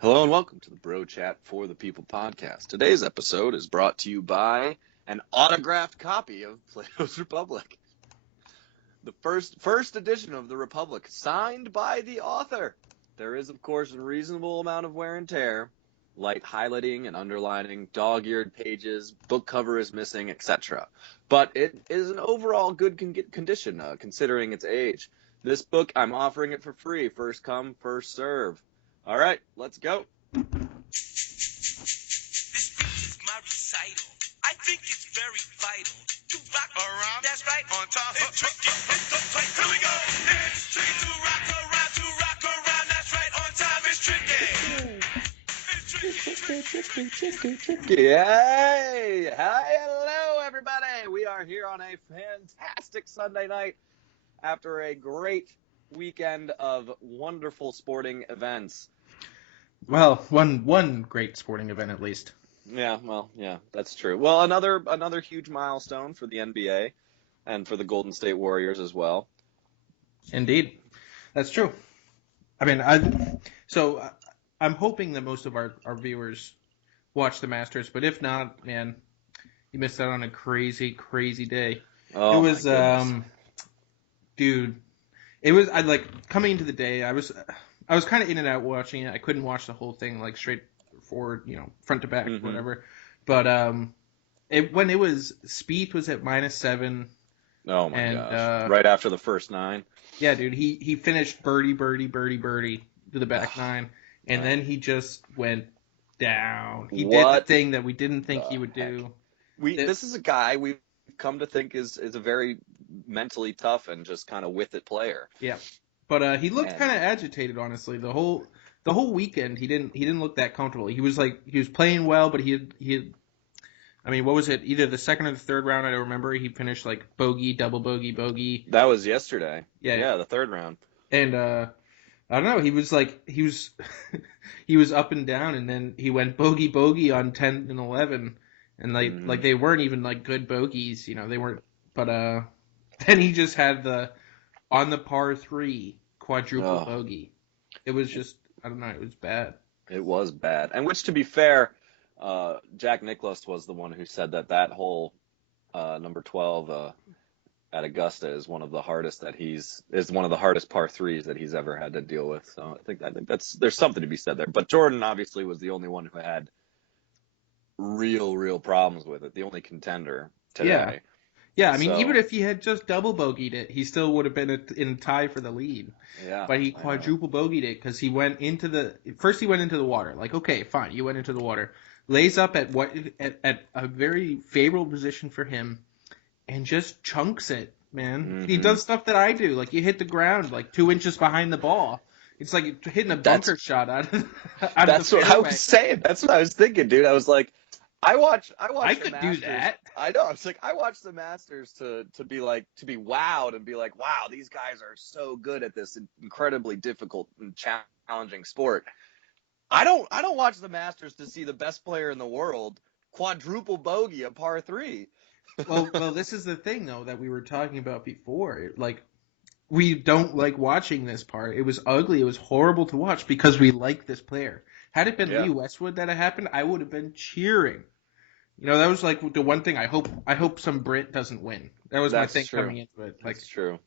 Hello and welcome to the Bro Chat for the People podcast. Today's episode is brought to you by an autographed copy of Plato's Republic. The first edition of the Republic, signed by the author. There is, of course, a reasonable amount of wear and tear, light highlighting and underlining, dog-eared pages, book cover is missing, etc. But it is an overall good condition, considering its age. This book, I'm offering it for free. First come, first serve. All right, let's go. This is my recital. I think it's very vital to rock around. That's right, on top. It's tricky. It's the place. Here we go. It's tricky to rock around. To rock around. That's right, on time. It's tricky. Yay! Hi, hello, everybody. We are here on a fantastic Sunday night after a great weekend of wonderful sporting events. Well, one great sporting event at least. Yeah, that's true. Well, another huge milestone for the NBA and for the Golden State Warriors as well. Indeed, that's true. I mean, I'm hoping that most of our viewers watch the Masters, but if not, man, you missed out on a crazy day. Oh, it was, my goodness. Dude, it was. I like coming into the day. I was kind of in and out watching it. I couldn't watch the whole thing like straight forward, front to back, whatever. But when it was Spieth was at -7. Oh my gosh! Right after the first 9. Yeah, dude, he finished birdie to the back 9, and then he just went down. He did the thing that we didn't think he would do. This is a guy we've come to think is a very mentally tough and just kind of with it player. Yeah. But he looked kind of agitated, honestly. The whole weekend, he didn't look that comfortable. He was playing well, but he had, I mean, what was it? Either the second or the third round, I don't remember. He finished like bogey, double bogey. That was yesterday. Yeah, the third round. And I don't know. He was he was up and down, and then he went bogey on 10 and 11, and like they weren't even like good bogeys, they weren't. But then he just had on the par 3 quadruple bogey. It was just, I don't know, it was bad. It was bad. And which, to be fair, Jack Nicklaus was the one who said that hole, number 12 at Augusta is one of the hardest one of the hardest par 3s that he's ever had to deal with. So I think there's something to be said there. But Jordan obviously was the only one who had real problems with it. The only contender today. Yeah, I mean, even if he had just double bogeyed it, he still would have been in tie for the lead. Yeah, but he quadruple bogeyed it because he went into the water. Like, okay, fine, you went into the water, lays up at a very favorable position for him, and just chunks it, man. Mm-hmm. He does stuff that I do. Like, you hit the ground like 2 inches behind the ball. It's like hitting a bunker shot out of the fairway. That's what I was saying. That's what I was thinking, dude. I was like, I could do that. I know. It's like I watch the Masters to be wowed and be like, wow, these guys are so good at this incredibly difficult and challenging sport. I don't watch the Masters to see the best player in the world quadruple bogey a par 3. well, this is the thing though that we were talking about before. Like, we don't like watching this part. It was ugly. It was horrible to watch because we like this player. Had it been Lee Westwood that had happened, I would have been cheering. That was like the one thing I hope some Brit doesn't win. That was my thing coming into it. Like, that's true.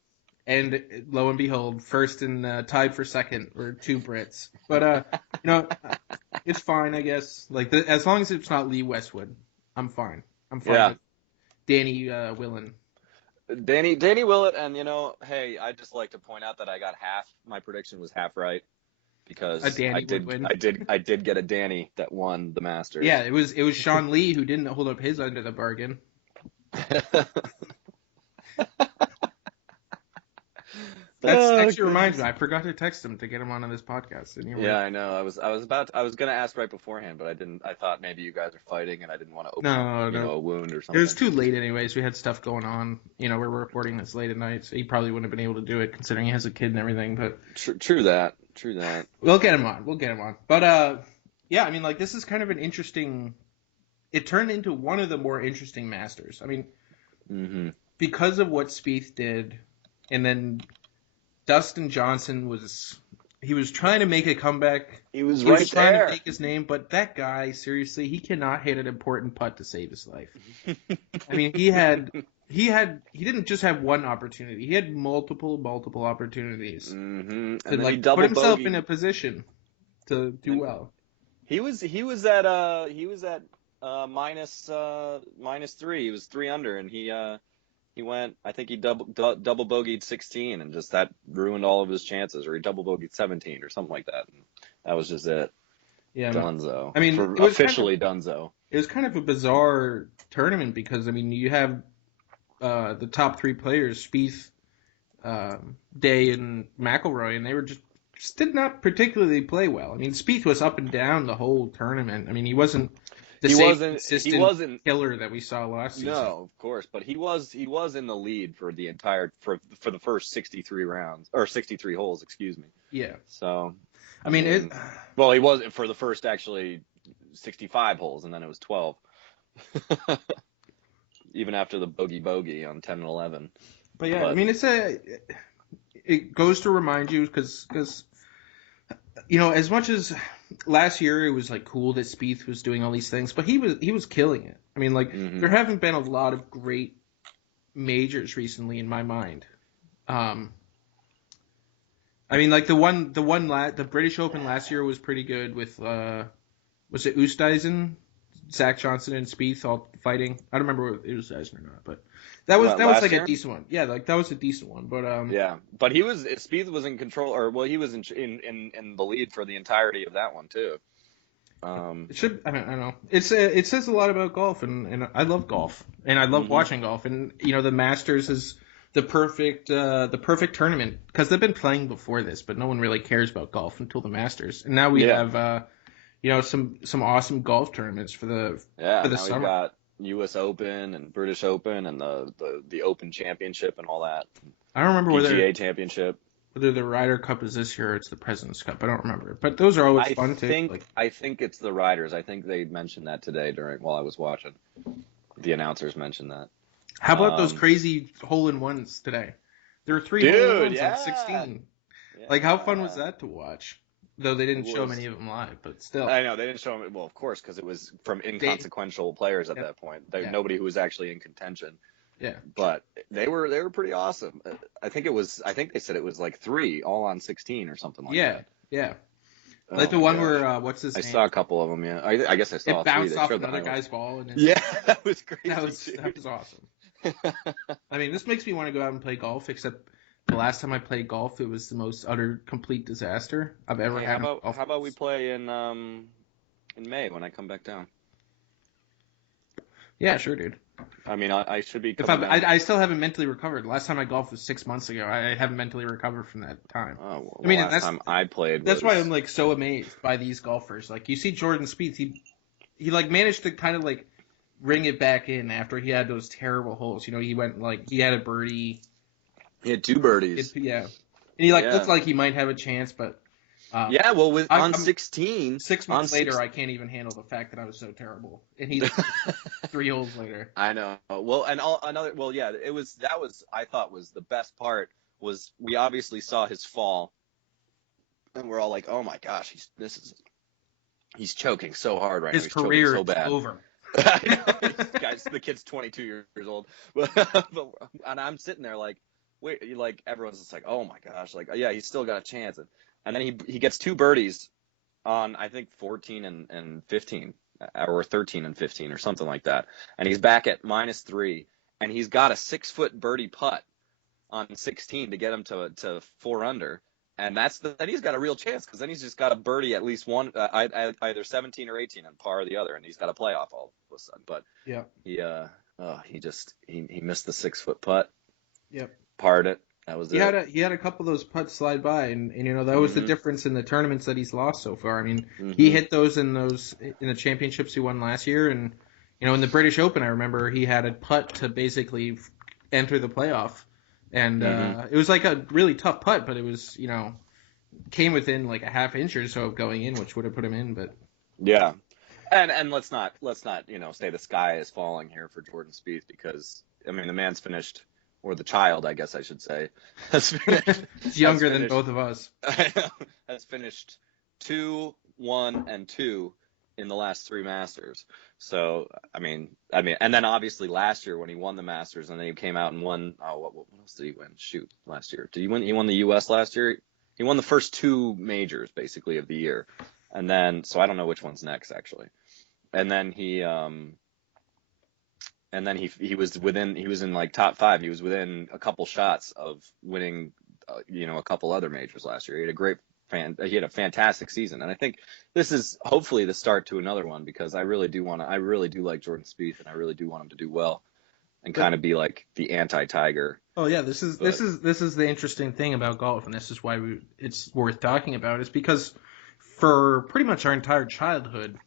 And lo and behold, first and tied for second were 2 Brits. But it's fine, I guess. Like as long as it's not Lee Westwood, I'm fine. I'm fine with Danny Willett. Danny Willett, and hey, I'd just like to point out that I got my prediction was half right. Because I did get a Danny that won the Masters. Yeah, it was Sean Lee who didn't hold up his end of the bargain. That actually reminds me. I forgot to text him to get him on this podcast. Yeah, I know. I was gonna ask right beforehand, but I didn't. I thought maybe you guys are fighting, and I didn't want to open a wound or something. It was too late, anyways. We had stuff going on. We're recording this late at night, so he probably wouldn't have been able to do it, considering he has a kid and everything. But true that. We'll get him on. But yeah, I mean, like, this is kind of an interesting. It turned into one of the more interesting Masters. I mean, because of what Spieth did, and then Dustin Johnson was He was trying to make a comeback. He was He right was trying there. to make his name, but that guy, seriously, he cannot hit an important putt to save his life. I mean, he didn't just have one opportunity. He had multiple opportunities to And then he like double put himself bogeyed. in a position to do well. He was at minus 3. He was 3 under, and he went. I think he double bogeyed 16, and just that ruined all of his chances, or he double bogeyed 17 or something like that. And that was just it. Yeah, Dunzo. I mean, For it was officially Dunzo. It was kind of a bizarre tournament because I mean you have the top 3 players, Spieth, Day, and McIlroy, and they were just did not particularly play well. I mean, Spieth was up and down the whole tournament. I mean, he wasn't the same consistent killer that we saw last season. No, of course, but he was in the lead for the entire for the first 63 rounds or 63 holes, excuse me. Yeah. So, I mean, he was for the first actually 65 holes, and then it was 12. Even after the bogey on 10 and 11. But yeah, I mean, it goes to remind you because you know, as much as last year it was like cool that Spieth was doing all these things, but he was killing it. I mean, like there haven't been a lot of great majors recently in my mind. I mean, like the British Open last year was pretty good with was it Oosthuizen, Zach Johnson, and Spieth all fighting. I don't remember if it was Oosthuizen or not, but that was like a decent one. Yeah, like that was a decent one. But yeah, but Spieth was in control, he was in the lead for the entirety of that one too. It should. I don't know. It says a lot about golf, and I love golf, and I love watching golf, and you know the Masters is the perfect tournament because they've been playing before this, but no one really cares about golf until the Masters, and now we have you know some awesome golf tournaments for the summer. We got U.S. Open and British Open and the Open Championship and all that. I don't remember PGA Championship. Whether the Ryder Cup is this year or it's the President's Cup. I don't remember. But those are always fun too. I think it's the Riders. I think they mentioned that today while I was watching. The announcers mentioned that. How about those crazy hole-in-ones today? There were 3 hole-in-ones on 16. Yeah. Like, how fun was that to watch? Though they didn't show many of them live, but still. I know, they didn't show them. Well, of course, because it was from inconsequential players at that point. Nobody who was actually in contention. Yeah. But they were pretty awesome. I think they said it was like 3 all on 16 or something like that. Yeah. Like the one where what's his name? I saw a couple of them. Yeah, I guess I saw. It bounced off another guy's ball. And that was crazy. That was awesome. I mean, this makes me want to go out and play golf. Except the last time I played golf, it was the most utter complete disaster I've ever had. How about we play in May when I come back down? Yeah, sure, dude. I mean, I should be. I still haven't mentally recovered. Last time I golfed was 6 months ago. I haven't mentally recovered from that time. Oh, well, I mean, last time I played. That's why I'm like so amazed by these golfers. Like you see Jordan Spieth, he like managed to kind of like ring it back in after he had those terrible holes. You know, he had a birdie. He had 2 birdies. And he looked like he might have a chance, but. On 16. 6 months later, I can't even handle the fact that I was so terrible. And he's 3 holes later. I know. Well, and I thought was the best part was we obviously saw his fall, and we're all like, oh my gosh, he's choking so hard right now. His career so bad. Is over. Guys, the kid's 22 years old, and I'm sitting there like, wait, like everyone's just like, oh my gosh, like yeah, he's still got a chance. And then he gets 2 birdies on, I think, 14 and 15, or 13 and 15, or something like that. And he's back at -3, and he's got a 6-foot birdie putt on 16 to get him to 4 under. And then he's got a real chance, because then he's just got a birdie at least one, either 17 or 18, and par the other, and he's got a playoff all of a sudden. But yeah, he missed the 6-foot putt. Yep, parred it. That was it. He had a couple of those putts slide by, and you know that was the difference in the tournaments that he's lost so far. I mean, he hit those in the championships he won last year, and you know in the British Open, I remember he had a putt to basically enter the playoff, and it was like a really tough putt, but it was came within like a half inch or so of going in, which would have put him in. But yeah, and let's not say the sky is falling here for Jordan Spieth, because I mean the man's finished or the child, I guess I should say, has finished, He's younger than both of us. has finished 2, 1, and 2 in the last 3 Masters. So I mean, and then obviously last year when he won the Masters, and then he came out and won. Oh, what else did he win? Shoot, last year. Did he win? He won the U.S. last year. He won the first 2 majors basically of the year, and then so I don't know which one's next actually. And then he was in like top 5. He was within a couple shots of winning, a couple other majors last year. He had a fantastic season, and I think this is hopefully the start to another one, because I really do like Jordan Spieth, and I really do want him to do well and kind of be like the anti-Tiger. Oh yeah, this is the interesting thing about golf, and this is why it's worth talking about, is because for pretty much our entire childhood,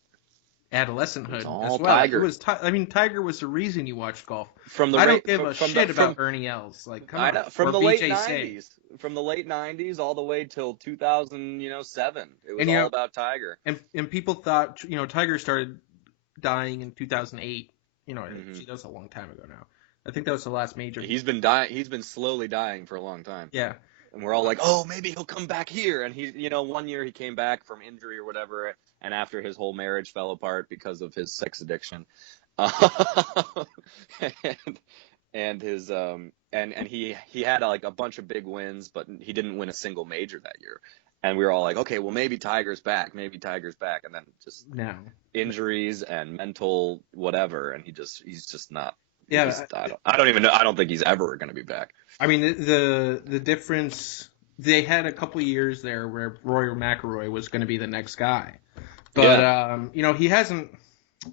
adolescenthood as well, Tiger. Tiger was the reason you watched golf. I don't give a shit about Ernie Els. Like, come on, from the late BJ '90s, from the late '90s all the way till 2007, it was all about Tiger. And people thought, Tiger started dying in 2008. That was a long time ago now. I think that was the last major. He's been dying. He's been slowly dying for a long time. Yeah. And we're all like, oh, maybe he'll come back here. And he, one year he came back from injury or whatever, and after his whole marriage fell apart because of his sex addiction, and his and he had like a bunch of big wins, but he didn't win a single major that year. And we were all like, okay, well maybe Tiger's back, and then just injuries and mental whatever, and he's just not. Yeah, I don't even know. I don't think he's ever going to be back. I mean, the difference, they had a couple of years there where Rory McIlroy was going to be the next guy, but he hasn't.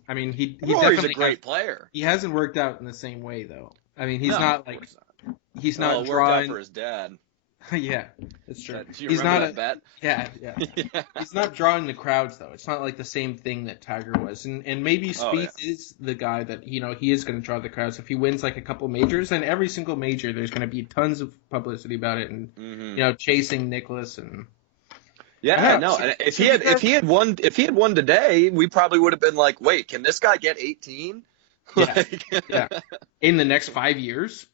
I mean, he Rory's a great player. He hasn't worked out in the same way though. I mean, he's not like he's not drawing. Worked out for his dad. Yeah, that's true. Do you remember that bet? Yeah. He's not drawing the crowds though. It's not like the same thing that Tiger was, and maybe Spieth is the guy that he is going to draw the crowds if he wins like a couple majors. And every single major, there's going to be tons of publicity about it, and chasing Nicklaus and. Yeah, no. If he had won today, we probably would have been like, wait, can this guy get 18? Yeah. In the next 5 years.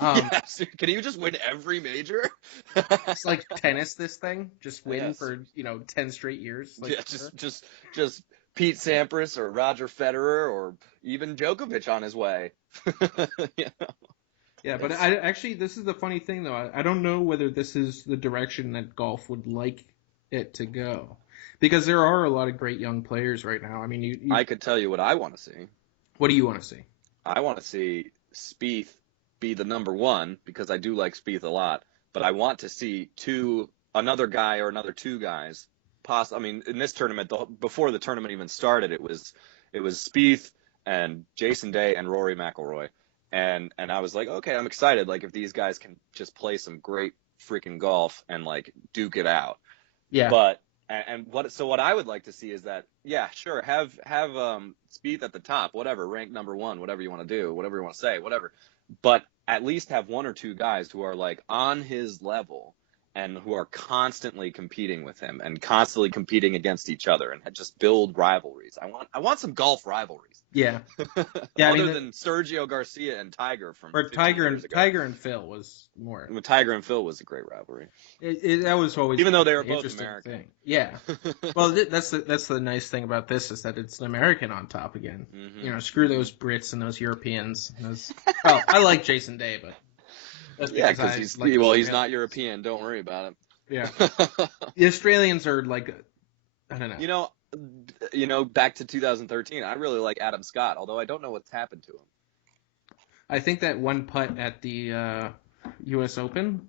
Yes. Can you just win every major? It's like tennis, this thing. Just win for 10 straight years. Like, just Pete Sampras or Roger Federer or even Djokovic on his way. Yeah, but this is the funny thing though. I don't know whether this is the direction that golf would like it to go, because there are a lot of great young players right now. I mean, I could tell you what I want to see. What do you want to see? I want to see Spieth be the number 1, because I do like Spieth a lot, but I want to see another guy or another 2 guys. I mean, in this tournament, before the tournament even started, it was Spieth and Jason Day and Rory McIlroy, and I was like, okay, I'm excited. Like if these guys can just play some great freaking golf and like duke it out. Yeah. But what I would like to see is that, yeah, sure, have Spieth at the top, whatever, ranked number 1, whatever you want to do, whatever you want to say, whatever. But at least have 1 or 2 guys who are like on his level and who are constantly competing with him and constantly competing against each other, and just build rivalries. I want some golf rivalries. Yeah. Other than Sergio Garcia and Tiger from Tiger and Phil was more. Tiger and Phil was a great rivalry. That was always, even though they were both American. Thing. Yeah. Well, that's the nice thing about this, is that it's an American on top again. Mm-hmm. Screw those Brits and those Europeans. Well, I like Jason Day, but that's because he's not European. Don't worry about it. Yeah. The Australians are like, I don't know. Back to 2013, I really like Adam Scott, although I don't know what's happened to him. I think that one putt at the U.S. Open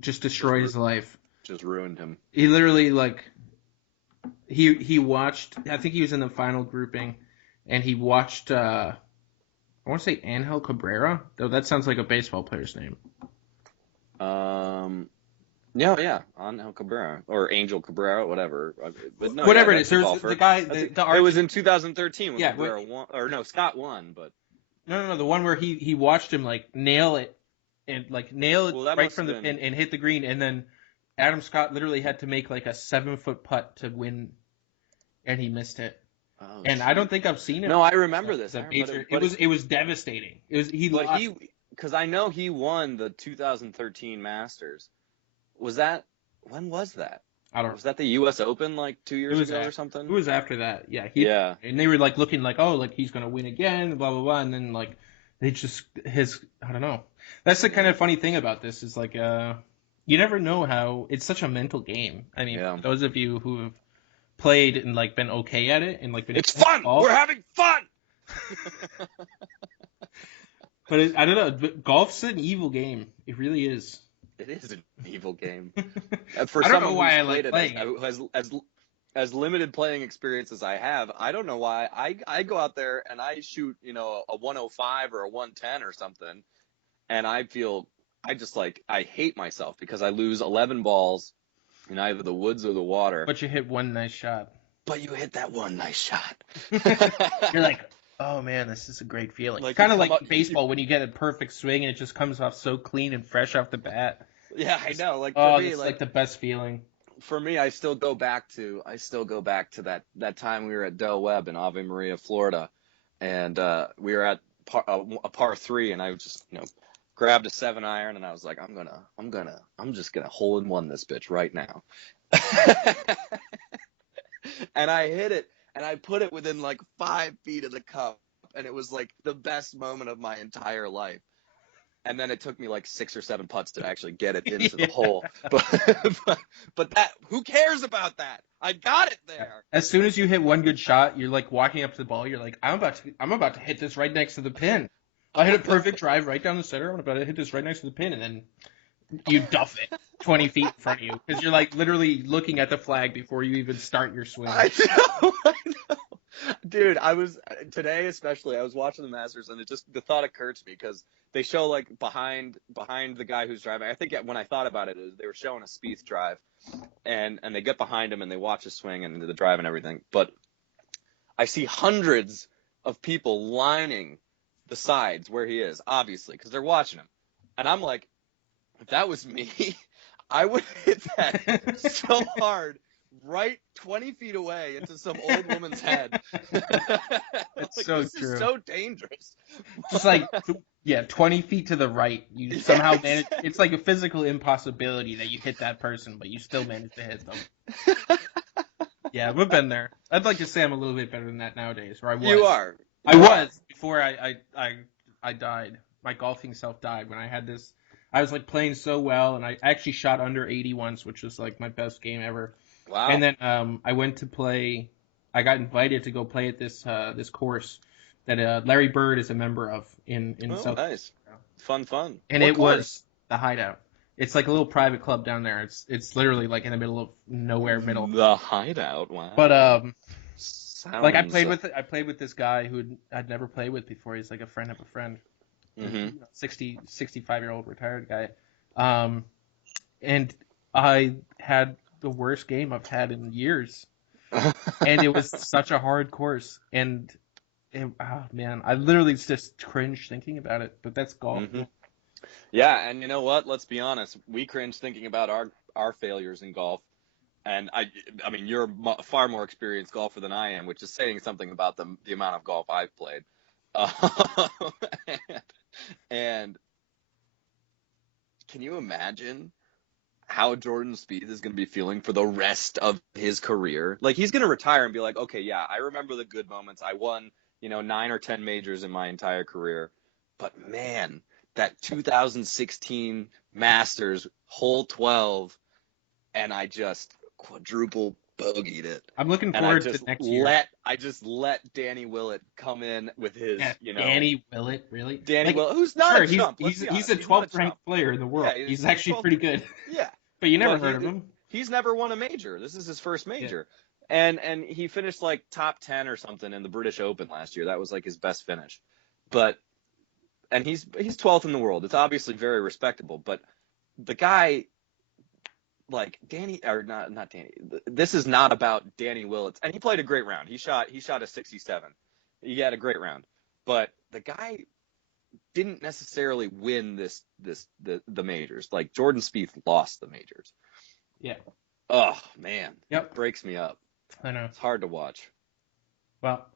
just destroyed his life. Just ruined him. He literally, he watched, I think he was in the final grouping, and he watched, I want to say Angel Cabrera, though that sounds like a baseball player's name. Yeah, Angel Cabrera or Angel Cabrera, whatever. But no, whatever it is. There's the guy. It was in 2013 when Cabrera won, or no, Scott won, but no, the one where he watched him nail it and nail it right from the pin and hit the green, and then Adam Scott literally had to make a 7-foot putt to win, and he missed it. Oh, and I don't think I've seen it. No, I remember this. It was devastating. It was because I know he won the 2013 Masters. When was that? I don't. Was that the U.S. Open like 2 years ago or It something? was after that. Yeah. Yeah. And they were like looking like, oh, like he's gonna win again, blah blah blah, and then like they just I don't know. That's the kind of funny thing about this is like you never know how it's such a mental game. I mean, Yeah. for those of you who have played and like been okay at it and like been It's fun. golf, We're having fun. but I don't know. But golf's an evil game. It really is. It is an evil game. For I don't know someone why who's I like played playing it, who has as limited playing experience as I have, I don't know why I go out there and I shoot, a 105 or a 110 or something, and I hate myself because I lose 11 balls in either the woods or the water. But you hit one nice shot. But you hit that one nice shot. You're like, oh man, this is a great feeling. Like, Kind of like baseball when you get a perfect swing and it just comes off so clean and fresh off the bat. Yeah, I know. Like Oh, for me, it's like the best feeling. For me, I still go back to that time we were at Del Webb in Ave Maria, Florida, and we were at a par three, and I just grabbed a 7-iron, and I was like, I'm just gonna hole in one this bitch right now, and I hit it, and I put it within like 5 feet of the cup, and it was like the best moment of my entire life. And then it took me like 6 or 7 putts to actually get it into the hole. But that, who cares about that? I got it there. As soon as you hit one good shot, you're like walking up to the ball. You're like, I'm about to hit this right next to the pin. I hit a perfect drive right down the center. I'm about to hit this right next to the pin, and then you duff it 20 feet in front of you because you're like literally looking at the flag before you even start your swing. I know. Dude, today especially, I was watching the Masters, and the thought occurred to me because they show like behind the guy who's driving. I think when I thought about it, they were showing a Spieth drive, and they get behind him and they watch his swing and the drive and everything. But I see hundreds of people lining the sides where he is, obviously, because they're watching him. And I'm like, if that was me, I would hit that so hard, right 20 feet away into some old woman's head. It's like, so this true. is so dangerous. Just like, 20 feet to the right, you somehow manage. It's like a physical impossibility that you hit that person, but you still manage to hit them. Yeah, we've been there. I'd like to say I'm a little bit better than that nowadays, or I was. You are. I was before I died. My golfing self died when I had this. I was like playing so well, and I actually shot under 80 once, which was like my best game ever. Wow. And then I went to play. I got invited to go play at this course that Larry Bird is a member of in South. Nice. Fun. And it was the Hideout. It's like a little private club down there. It's literally like in the middle of nowhere, middle. The Hideout. Wow. But like I Sounds- played with this guy who I'd never played with before. He's like a friend of a friend. Mm-hmm. 65-year-old retired guy. And I had the worst game I've had in years. And it was such a hard course. And man, I literally just cringe thinking about it. But that's golf. Mm-hmm. Yeah, and you know what? Let's be honest. We cringe thinking about our failures in golf. And I mean, you're a far more experienced golfer than I am, which is saying something about the amount of golf I've played. And can you imagine how Jordan Spieth is going to be feeling for the rest of his career? Like, he's going to retire and be like, okay, yeah, I remember the good moments. I won, 9 or 10 majors in my entire career. But man, that 2016 Masters hole 12, and I just quadruple bogeyed it. I'm looking forward to next year. I just let Danny Willett come in with his, Danny Willett, really? Danny Willett, who's not a chump. He's a 12th ranked player in the world. Yeah, he's actually pretty good. Yeah. But you never heard of him. He's never won a major. This is his first major. Yeah. And he finished like top 10 or something in the British Open last year. That was like his best finish. And he's 12th in the world. It's obviously very respectable, but the guy, like Danny, or not Danny. This is not about Danny Willett, and he played a great round. He shot a 67. He had a great round, but the guy didn't necessarily win the majors. Like Jordan Spieth lost the majors. Yeah. Oh man. Yep. It breaks me up. I know. It's hard to watch. Well,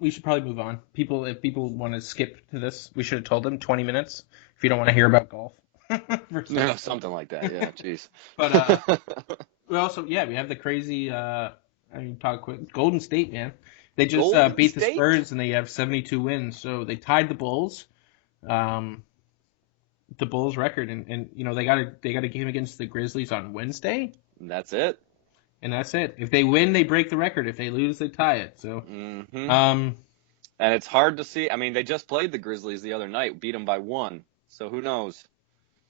we should probably move on. If people want to skip to this, we should have told them 20 minutes if you don't want to hear about golf. No, something like that. Yeah, jeez. But we have the crazy. Talk quick. Golden State, man. They just Golden beat the State? Spurs and they have 72 wins, so they tied the Bulls. The Bulls record, and they got a game against the Grizzlies on Wednesday. That's it. And that's it. If they win, they break the record. If they lose, they tie it. So, and it's hard to see. I mean, they just played the Grizzlies the other night, beat them by 1. So who knows?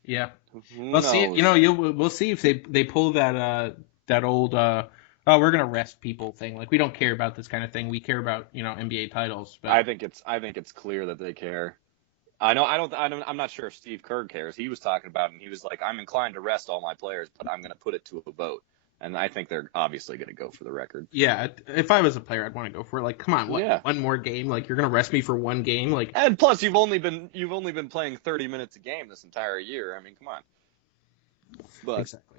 Yeah, Who we'll knows? see. We'll see if they pull that old we're gonna rest people thing. Like, we don't care about this kind of thing. We care about NBA titles. But I think it's clear that they care. I'm not sure if Steve Kerr cares. He was talking about it, and he was like, I'm inclined to rest all my players, but I'm going to put it to a vote. And I think they're obviously going to go for the record. Yeah, if I was a player, I'd want to go for it. Like, come on, one more game? Like, you're going to rest me for one game? Like, and plus, you've only been playing 30 minutes a game this entire year. I mean, come on. But, exactly.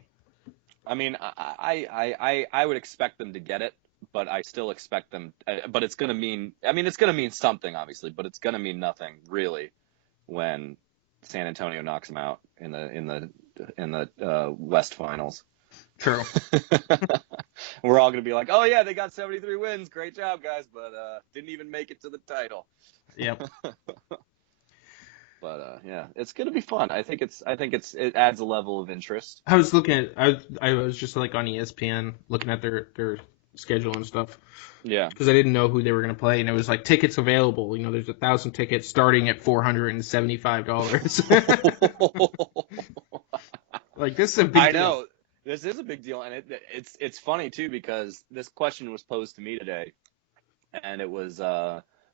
I mean, I would expect them to get it, but I still expect them. But it's going to mean. I mean, it's going to mean something, obviously, but it's going to mean nothing really when San Antonio knocks them out in the West Finals. True. We're all going to be like, oh, yeah, they got 73 wins. Great job, guys. But didn't even make it to the title. Yep. But, yeah, it's going to be fun. I think it adds a level of interest. I was looking at I was just like on ESPN looking at their schedule and stuff. Yeah. Because I didn't know who they were going to play, and it was like tickets available. There's 1,000 tickets starting at $475. Like, this is a big deal. I know. This is a big deal, and it's funny, too, because this question was posed to me today, and it was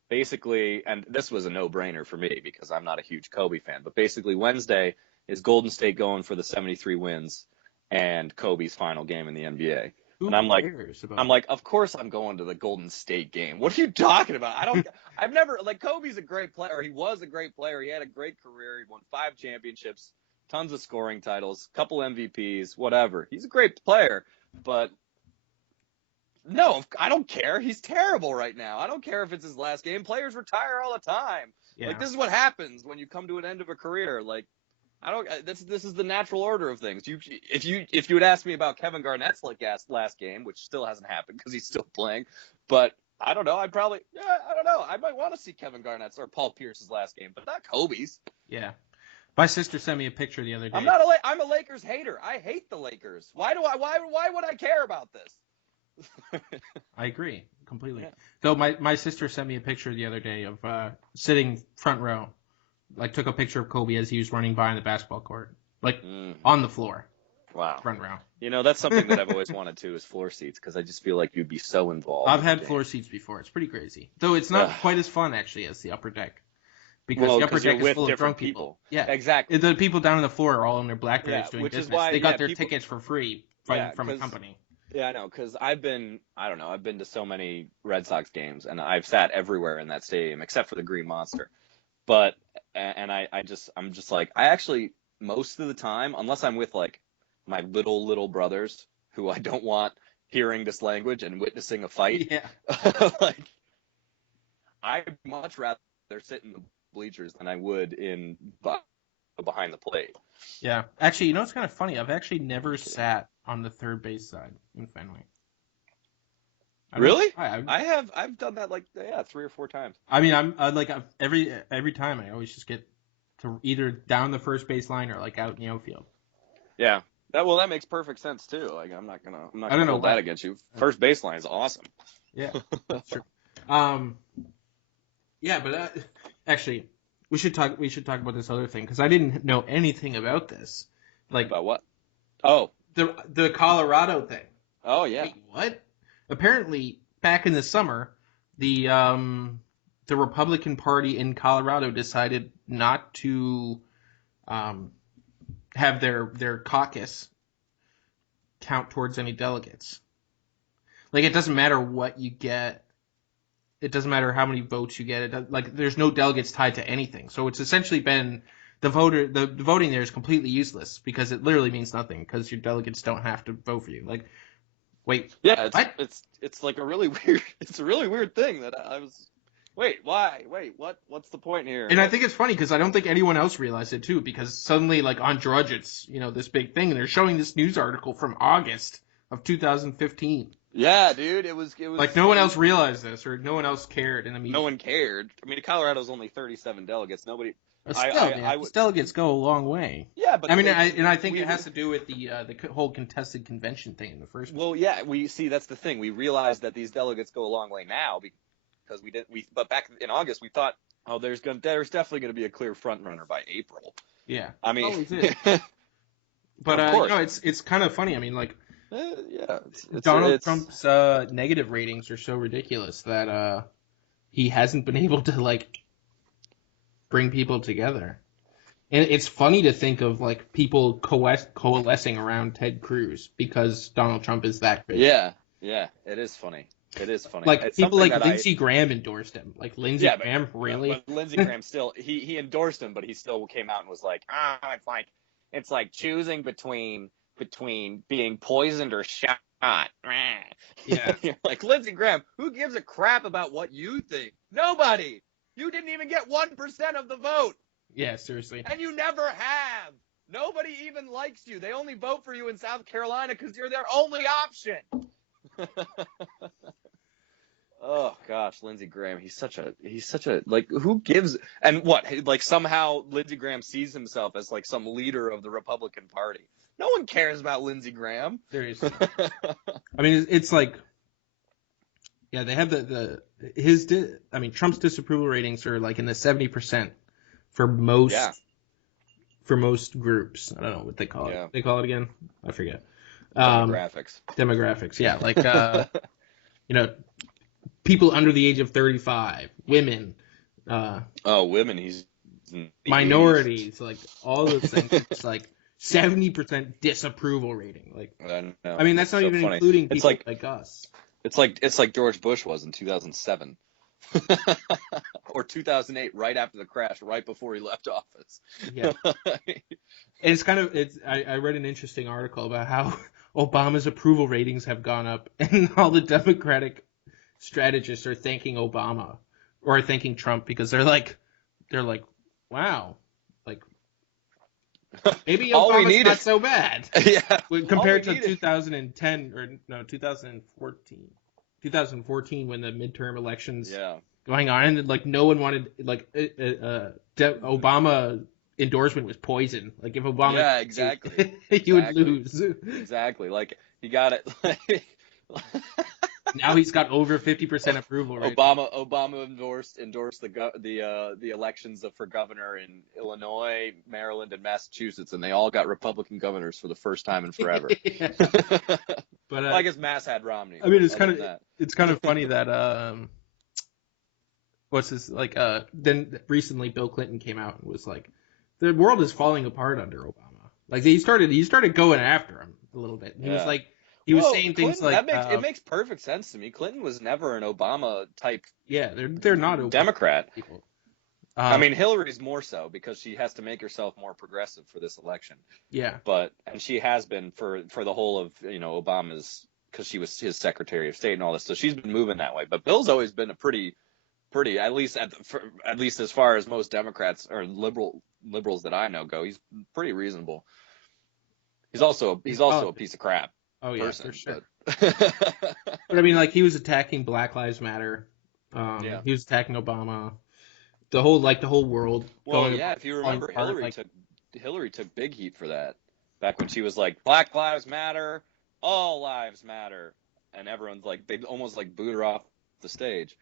basically, and this was a no-brainer for me because I'm not a huge Kobe fan, but basically Wednesday is Golden State going for the 73 wins and Kobe's final game in the NBA. And I'm like, of course I'm going to the Golden State game. What are you talking about? I've never, like, Kobe's a great player. He was a great player. He had a great career. He won 5 championships. Tons of scoring titles, couple MVPs, whatever. He's a great player, but no, I don't care. He's terrible right now. I don't care if it's his last game. Players retire all the time. Yeah. Like, this is what happens when you come to an end of a career. Like, this is the natural order of things. If you had asked me about Kevin Garnett's last game, which still hasn't happened because he's still playing, but I don't know. I don't know. I might want to see Kevin Garnett's or Paul Pierce's last game, but not Kobe's. Yeah. My sister sent me a picture the other day. I'm a Lakers hater. I hate the Lakers. Why would I care about this? I agree completely. Yeah. So my sister sent me a picture the other day of sitting front row, like took a picture of Kobe as he was running by on the basketball court, like on the floor. Wow. Front row. That's something that I've always wanted to is floor seats because I just feel like you'd be so involved. I've had floor seats before. It's pretty crazy. Though it's not quite as fun actually as the upper deck. Because the upper deck is full of drunk people. Yeah, exactly. The people down on the floor are all in their BlackBerrys doing business. They got their people... tickets for free from a company. Yeah, I know, because I've been to so many Red Sox games, and I've sat everywhere in that stadium except for the Green Monster. But, and I'm just like, I actually, most of the time, unless I'm with, like, my little brothers, who I don't want hearing this language and witnessing a fight, like, I'd much rather sit in the bleachers than I would in behind the plate. Yeah. Actually, it's kind of funny. I've actually never sat on the third base side in Fenway. Really? I've done that 3 or 4 times. I mean, every time I always just get to either down the first base line or like out in the outfield. Yeah. That makes perfect sense too. Like I'm not gonna hold that against you. First baseline is awesome. Yeah, that's true. Yeah, but actually, we should talk about this other thing because I didn't know anything about this. Like about what? Oh, the Colorado thing. Oh yeah. Wait, what? Apparently, back in the summer, the Republican Party in Colorado decided not to have their caucus count towards any delegates. Like, it doesn't matter what you get. It doesn't matter how many votes you get. There's no delegates tied to anything. So it's essentially been the voting there is completely useless because it literally means nothing because your delegates don't have to vote for you. Like, Wait, Yeah, what? it's like a really weird thing that I was. Wait, why? Wait, what's the point here? And I think it's funny because I don't think anyone else realized it too, because suddenly, like, on Drudge, it's, this big thing, and they're showing this news article from August of 2015. Yeah, dude, it was Like, no one else realized this, or no one else cared, and I mean... No one cared. I mean, Colorado's only 37 delegates. Nobody... These delegates go a long way. Yeah, but... I mean, I think it has to do with the whole contested convention thing in the first place. Well, yeah, that's the thing. We realized that these delegates go a long way now because but back in August, we thought, oh, there's definitely going to be a clear front runner by April. Yeah. I mean... Always is. But, it's kind of funny. I mean, like... yeah. Donald Trump's negative ratings are so ridiculous that he hasn't been able to, like, bring people together. And it's funny to think of, like, people coalescing around Ted Cruz because Donald Trump is that good. Yeah, it is funny. It is funny. Like, it's people like Lindsey Graham endorsed him. Like, Lindsey Graham, really? But Lindsey Graham still, he endorsed him, but he still came out and was like, it's like choosing between being poisoned or shot. Yeah. You're like, Lindsey Graham, who gives a crap about what you think? Nobody. You didn't even get 1% of the vote. Yeah, seriously. And you never have. Nobody even likes you. They only vote for you in South Carolina because you're their only option. Oh gosh, Lindsey Graham, he's such a like, who gives, and what, like, somehow Lindsey Graham sees himself as like some leader of the Republican Party. No one cares about Lindsey Graham. Seriously. I mean, it's like, yeah, they have Trump's disapproval ratings are like in the 70% for most groups. I don't know what they call it. Yeah. They call it again? I forget. Demographics, yeah, like people under the age of 35, women, women, he's minorities, like all those things. It's like 70% disapproval rating. Like, I mean, that's not even funny. Including people like us. It's like George Bush was in 2007. Or 2008, right after the crash, right before he left office. Yeah. I read an interesting article about how Obama's approval ratings have gone up, and all the Democratic strategists are thanking Obama or thanking Trump because they're like, wow, like, maybe Obama's not so bad. Yeah. Compared to 2010 or no, 2014 when the midterm elections going on, and like no one wanted, like, Obama endorsement was poison. Like, if Obama, exactly, he would lose. Exactly, like, he got it. Now he's got over 50% approval rate. Obama endorsed the elections for governor in Illinois, Maryland, and Massachusetts, and they all got Republican governors for the first time in forever. But I guess Mass had Romney. I mean, it's kind of funny that then recently Bill Clinton came out and was like, the world is falling apart under Obama. Like, he started going after him a little bit. He was like, he was saying things Clinton, like it makes perfect sense to me. Clinton was never an Obama type. Yeah, they're not Obama Democrat people. I mean, Hillary's more so because she has to make herself more progressive for this election. Yeah. And she has been for the whole of, Obama's, because she was his Secretary of State and all this. So she's been moving that way. But Bill's always been a pretty, at least as far as most Democrats or liberals that I know go, he's pretty reasonable. He's also a piece of crap. Oh yeah, person, for sure. But I mean, like, he was attacking Black Lives Matter. He was attacking Obama. The whole world. Well, yeah, if you remember, Hillary took big heat for that back when she was like, Black Lives Matter, all lives matter, and everyone's like, they almost like booed her off the stage.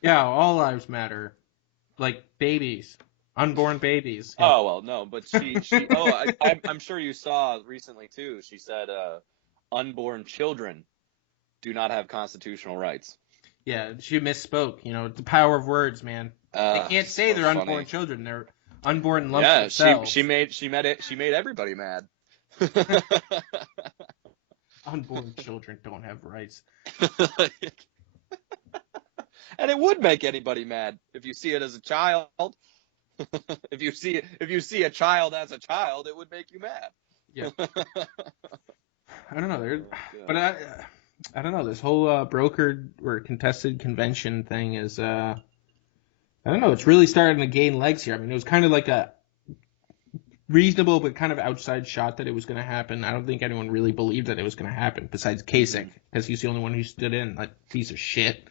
Yeah, all lives matter, like babies, unborn babies. Yeah. Oh well, no, but she I'm sure you saw recently too. She said, unborn children do not have constitutional rights. Yeah, she misspoke. The power of words, man. They can't say they're unborn children. They're unborn lumps of cells. She made everybody mad. Unborn children don't have rights. And it would make anybody mad if you see it as a child. If you see a child as a child, it would make you mad. Yeah. I don't know. Yeah. But I don't know. This whole brokered or contested convention thing is, I don't know. It's really starting to gain legs here. I mean, it was kind of like a reasonable but kind of outside shot that it was going to happen. I don't think anyone really believed that it was going to happen, besides Kasich, because he's the only one who stood in. Like, piece of shit.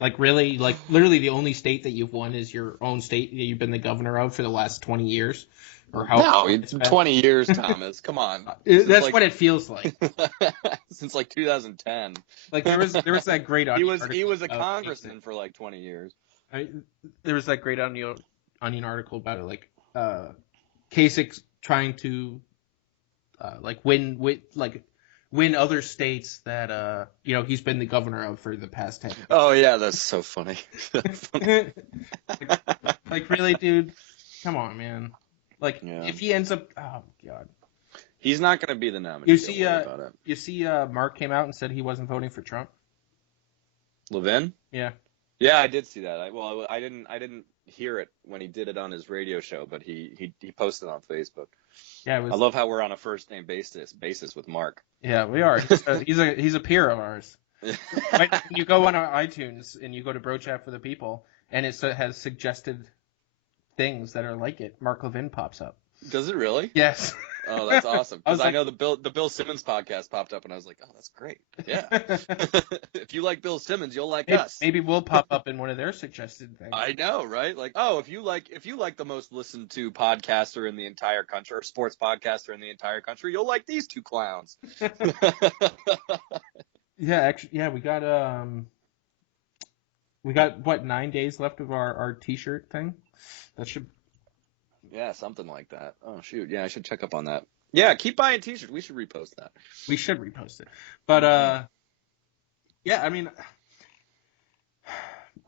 Like, really, like, literally the only state that you've won is your own state that you've been the governor of for the last 20 years. Or how No, it's been. 20 years, Thomas. Come on. That's what it feels like. Since like 2010. Like, there was that great He Onion article was a about congressman Kasich. for like 20 years. There was that great Onion article about it, like Kasich trying to win other states that he's been the governor of for the past 10 years. Oh yeah, that's so funny. like really, dude, come on, man. Like if he ends up, oh god, he's not going to be the nominee. You see, Mark came out and said he wasn't voting for Trump. Levin? Yeah. Yeah, I did see that. I didn't hear it when he did it on his radio show, but he posted on Facebook. Yeah, I love how we're on a first name basis with Mark. Yeah, we are. He's a peer of ours. Right, when you go on our iTunes and you go to Bro Chat for the People, and it has suggested things that are like it, Mark Levin pops up. Does it really? Yes. Oh, that's awesome. Because I like, know the Bill Simmons podcast popped up, and I was like, oh, that's great. Yeah. If you like Bill Simmons, you'll like us. Maybe we'll pop up in one of their suggested things. I know, right? Like, oh, if you like the most listened to podcaster in the entire country, or sports podcaster in the entire country, you'll like these two clowns. Yeah, actually, yeah, we got what, 9 days left of our T-shirt thing. That should. Yeah, something like that. Oh shoot, yeah, I should check up on that. Yeah, keep buying T-shirts. We should repost that. We should repost it. But yeah, I mean,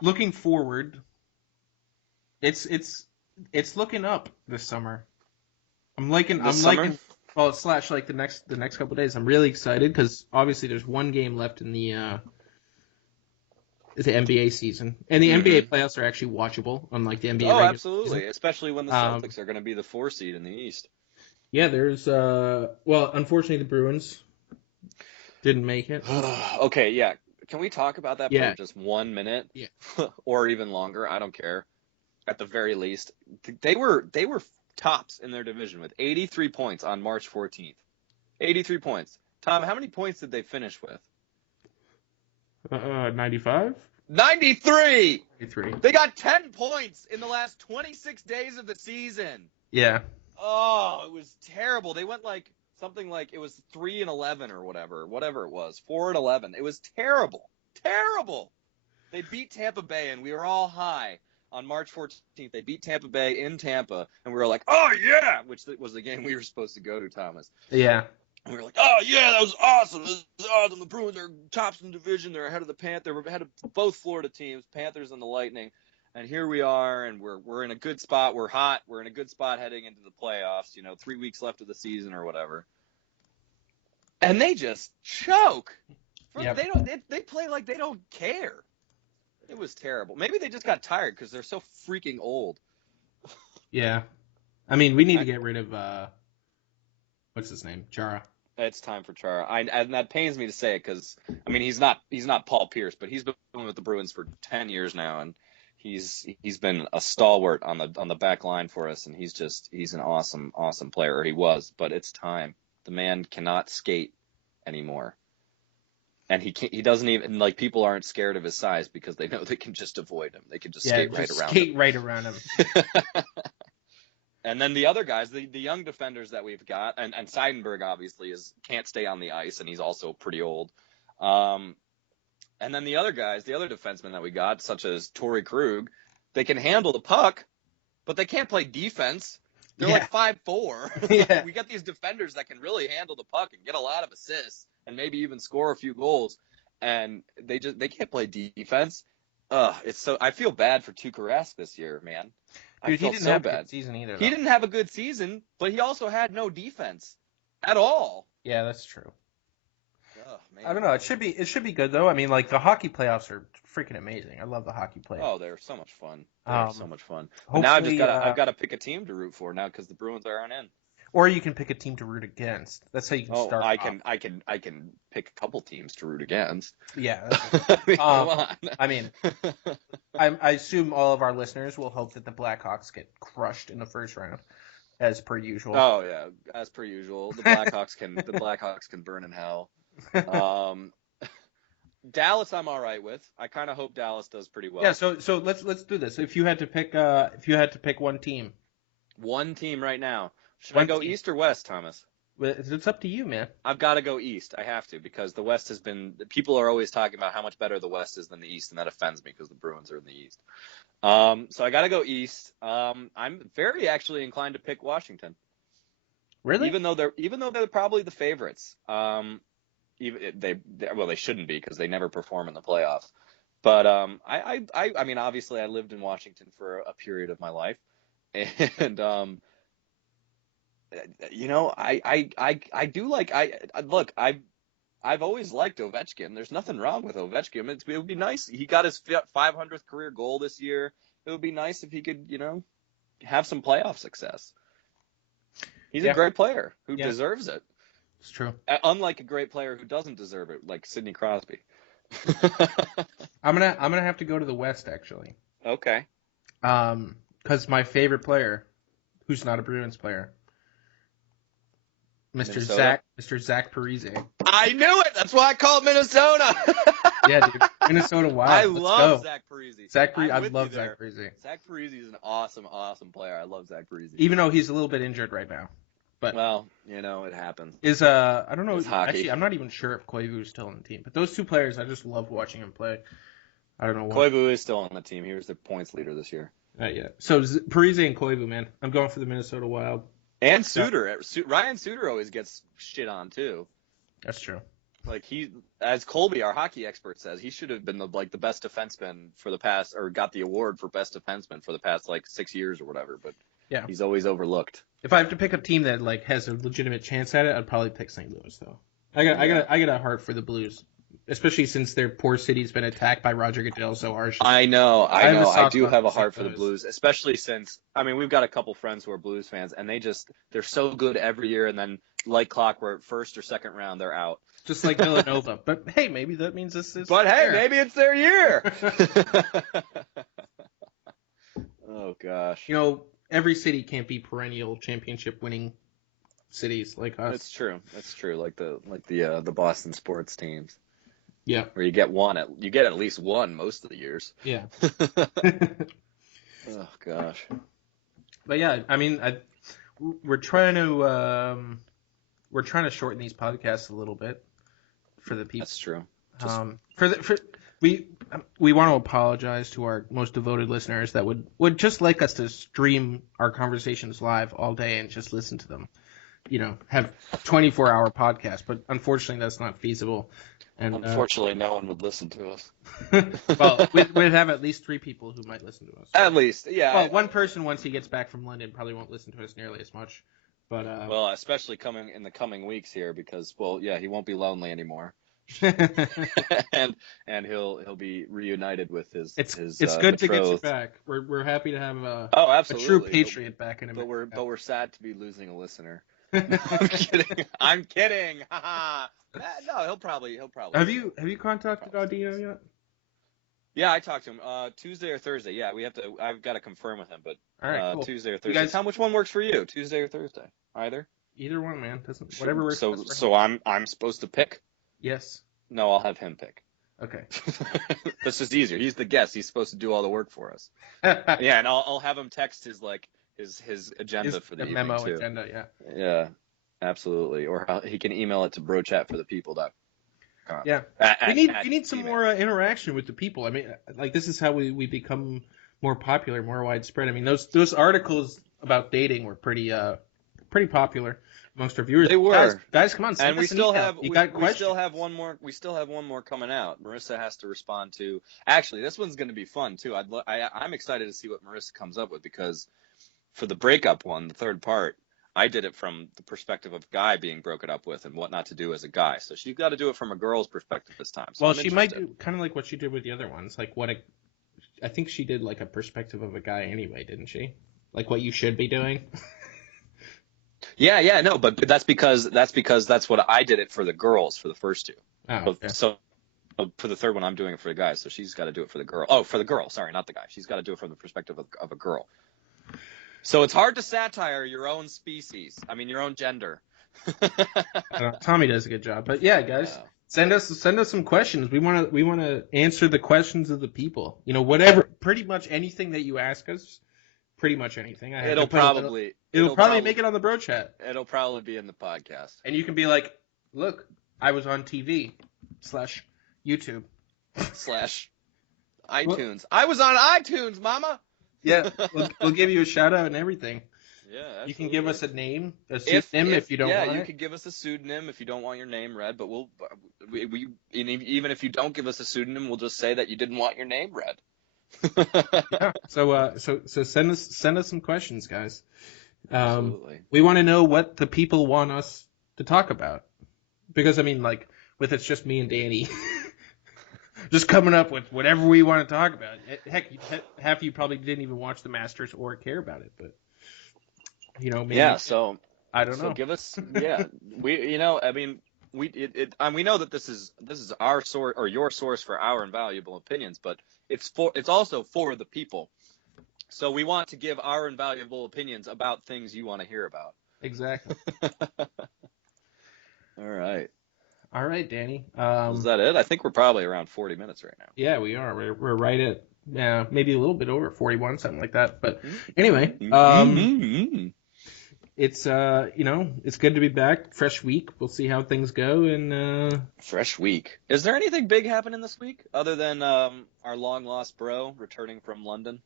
looking forward, it's looking up this summer. I'm liking. Well, slash like the next couple of days. I'm really excited because obviously there's one game left in the NBA season, and the NBA playoffs are actually watchable, unlike the NBA. Oh, absolutely, season. Especially when the Celtics are going to be the 4 seed in the East. Yeah, there's well, unfortunately the Bruins didn't make it. Okay, yeah. Can we talk about that for just 1 minute? Yeah. Or even longer? I don't care. At the very least, they were tops in their division with 83 points on March 14th. 83 points. Tom, how many points did they finish with? 95? 93! 93. They got 10 points in the last 26 days of the season. Yeah. Oh, it was terrible. They went like something like it was 3-11 or whatever it was. 4-11. It was terrible. Terrible. They beat Tampa Bay, and we were all high on March 14th. They beat Tampa Bay in Tampa, and we were like, oh, yeah, which was the game we were supposed to go to, Thomas. Yeah. And we were like, oh, yeah, that was awesome. This is awesome. The Bruins are tops in the division. They're ahead of the Panthers. They're ahead of both Florida teams, Panthers and the Lightning. And here we are, and we're in a good spot. We're hot. We're in a good spot heading into the playoffs, 3 weeks left of the season or whatever. And they just choke. Yep. They play like they don't care. It was terrible. Maybe they just got tired because they're so freaking old. Yeah. I mean, we need to get rid of, what's his name? Chara. It's time for Chara. And that pains me to say it because, I mean, he's not Paul Pierce, but he's been with the Bruins for 10 years now, and he's been a stalwart on the back line for us, and he's an awesome player, or he was, but it's time. The man cannot skate anymore. And he doesn't even, like, people aren't scared of his size because they know they can just avoid him. They can just skate right around him. And then the other guys, the young defenders that we've got, and Seidenberg obviously can't stay on the ice, and he's also pretty old. And then the other guys, the other defensemen that we got, such as Torrey Krug, they can handle the puck, but they can't play defense. They're like 5'4". Yeah. We got these defenders that can really handle the puck and get a lot of assists and maybe even score a few goals, and they can't play defense. I feel bad for Tuukka Rask this year, man. Dude, I felt he didn't so have bad. a good season either. He didn't have a good season, but he also had no defense at all. Yeah, that's true. Oh, man. I don't know. It should be good though. I mean, like, the hockey playoffs are freaking amazing. I love the hockey playoffs. Oh, they're so much fun. They're so much fun. Hopefully, now I've got to pick a team to root for now because the Bruins aren't in. Or you can pick a team to root against. That's how you can start. I can pick a couple teams to root against. Yeah. I mean, come on. I mean, I assume all of our listeners will hope that the Blackhawks get crushed in the first round, as per usual. Oh yeah, as per usual. The Blackhawks can burn in hell. Dallas, I'm all right with. I kind of hope Dallas does pretty well. Yeah. So let's do this. If you had to pick one team. One team right now. Should I go East or West, Thomas? It's up to you, man. I've got to go East. I have to, because the West has been. People are always talking about how much better the West is than the East, and that offends me because the Bruins are in the East. So I got to go East. I'm very actually inclined to pick Washington. Really? Even though they're probably the favorites. They shouldn't be because they never perform in the playoffs. But I mean, obviously, I lived in Washington for a period of my life, and I do like I've always liked Ovechkin. There's nothing wrong with Ovechkin. It would be nice. He got his 500th career goal this year. It would be nice if he could, have some playoff success. He's a great player who deserves it. It's true. Unlike a great player who doesn't deserve it, like Sidney Crosby. I'm gonna have to go to the West, actually. Okay. Because my favorite player, who's not a Bruins player, Mr. Zach Parise. I knew it. That's why I called Minnesota. Yeah, dude. Minnesota Wild. I love Zach Parise. I love Zach Parise. Zach Parise is an awesome, awesome player. I love Zach Parise. Even though he's a little bit injured right now. But well, it happens. I don't know. It's hockey. Actually, I'm not even sure if Koivu's still on the team. But those two players, I just love watching them play. I don't know why. Koivu is still on the team. He was the points leader this year. Yeah. So Parise and Koivu, man. I'm going for the Minnesota Wild. And Suter. Ryan Suter always gets shit on too. That's true. Like as Colby, our hockey expert, says, he should have been the best defenseman for the past, or got the award for best defenseman for the past 6 years or whatever. But yeah, he's always overlooked. If I have to pick a team that has a legitimate chance at it, I'd probably pick St. Louis though. I got a heart for the Blues, especially since their poor city's been attacked by Roger Goodell so harshly. I know. I do have a heart for the Blues, especially since we've got a couple friends who are Blues fans, and they're so good every year, and then like clockwork, first or second round, they're out. Just like Villanova. But hey, maybe that means this is. But hey, maybe it's their year. Oh gosh. Every city can't be perennial championship winning cities like us. That's true. Like the Boston sports teams. Yeah. Where you get at least one most of the years. Yeah. Oh gosh. But yeah, I mean, we're trying to shorten these podcasts a little bit for the people. That's true. We want to apologize to our most devoted listeners that would just like us to stream our conversations live all day and just listen to them. Have 24-hour podcasts, but unfortunately that's not feasible. And unfortunately, no one would listen to us. Well, we'd have at least 3 people who might listen to us. At least, yeah. Well, one person once he gets back from London probably won't listen to us nearly as much. But well, especially coming in the coming weeks here, because he won't be lonely anymore. and he'll be reunited with his. It's betrothed. good to get you back. We're happy to have absolutely. a true patriot back in America. But we're sad to be losing a listener. I'm kidding. No, he'll probably. Have you contacted Audino yet? Yeah, I talked to him Tuesday or Thursday. Yeah, I've got to confirm with him, but all right, cool. Tuesday or Thursday. Which one works for you? Tuesday or Thursday? Either one, man. Whatever works. So I'm supposed to pick? Yes. No, I'll have him pick. Okay. That's just easier. He's the guest. He's supposed to do all the work for us. Yeah, and I'll have him text his agenda for the evening memo too. Agenda, yeah. Yeah, absolutely. Or he can email it to brochatforthepeople.com. Yeah. We need some more interaction with the people. I mean, this is how we become more popular, more widespread. I mean, those articles about dating were pretty popular amongst our viewers. They were. Guys, come on. And we still have one more. We still have one more coming out. Marissa has to respond to. Actually, this one's going to be fun too. I'm excited to see what Marissa comes up with, because for the breakup one, the third part, I did it from the perspective of a guy being broken up with and what not to do as a guy. So she's got to do it from a girl's perspective this time. So she might do kind of like what she did with the other ones. I think she did a perspective of a guy anyway, didn't she? Like what you should be doing. Yeah, no, but that's because that's what I did it for the girls for the first two. Oh, okay. So for the third one, I'm doing it for the guys. So she's got to do it for the girl. Oh, for the girl. Sorry, not the guy. She's got to do it from the perspective of a girl. So it's hard to satire your own species. I mean, your own gender. Tommy does a good job. But yeah, guys, send us some questions. We want to answer the questions of the people. You know, whatever, pretty much anything that you ask us. Pretty much anything. It'll probably make it on the bro chat. It'll probably be in the podcast. And you can be like, look, I was on TV / YouTube / iTunes. I was on iTunes, mama. Yeah, we'll give you a shout out and everything. Yeah, absolutely. You can give us a name, a pseudonym if you don't want it. Yeah, you could give us a pseudonym if you don't want your name read, but we even if you don't give us a pseudonym, we'll just say that you didn't want your name read. Yeah. So send us some questions, guys. Absolutely. We want to know what the people want us to talk about, because I mean, like, with it's just me and Danny, just coming up with whatever we want to talk about. Heck, half of you probably didn't even watch the Masters or care about it, but you know, maybe. Yeah. So I don't know. So give us, we know that this is our source or your source for our invaluable opinions, but it's also for the people. So we want to give our invaluable opinions about things you want to hear about. Exactly. All right, Danny. Is that it? I think we're probably around 40 minutes right now. Yeah, we are. We're right at maybe a little bit over 41, something like that. But anyway, it's it's good to be back. Fresh week. We'll see how things go. And fresh week. Is there anything big happening this week other than our long lost bro returning from London?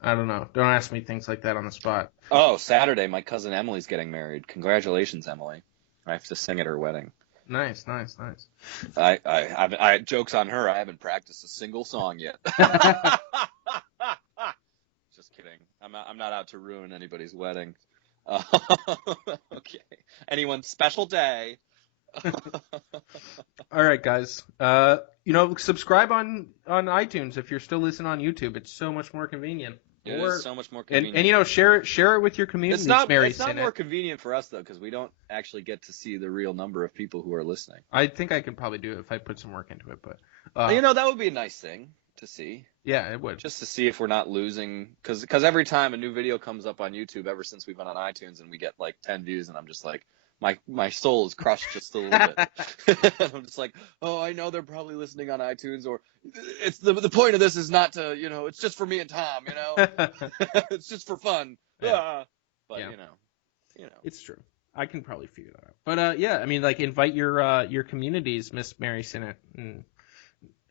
I don't know. Don't ask me things like that on the spot. Oh, Saturday, my cousin Emily's getting married. Congratulations, Emily. I have to sing at her wedding. Nice. I jokes on her. I haven't practiced a single song yet. Just kidding. I'm not out to ruin anybody's wedding. Okay. Anyone's special day. All right, guys. Subscribe on iTunes if you're still listening on YouTube. It's so much more convenient. It is so much more convenient. And share it with your community. It's not more convenient for us though, because we don't actually get to see the real number of people who are listening. I think I can probably do it if I put some work into it, but that would be a nice thing to see. Yeah, it would. Just to see if we're not losing, because every time a new video comes up on YouTube, ever since we've been on iTunes, and we get like 10 views, and I'm just like, my soul is crushed just a little bit. I'm just like, oh, I know they're probably listening on iTunes, or it's the point of this is not to, it's just for me and Tom, it's just for fun. Yeah. But yeah. It's true. I can probably figure that out. But I mean, like, invite your communities, Miss Mary Sinnott, and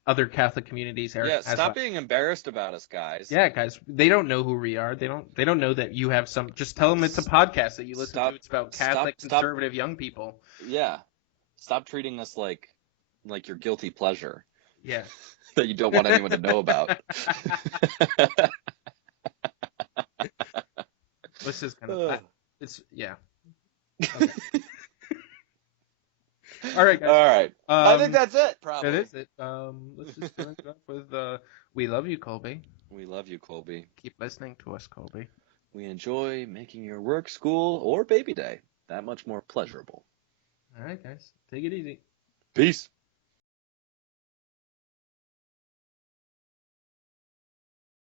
other Catholic communities. Yeah, stop being embarrassed about us, guys. Yeah, guys, they don't know who we are. They don't know that you have some. Just tell them it's a podcast that you listen to. It's about Catholic conservative young people. Yeah, stop treating us like your guilty pleasure. Yeah, that you don't want anyone to know about. This is kind of Okay. All right, guys. All right. I think that's it, probably. That is it. Let's just finish it up with we love you, Colby. We love you, Colby. Keep listening to us, Colby. We enjoy making your work, school, or baby day that much more pleasurable. All right, guys. Take it easy. Peace.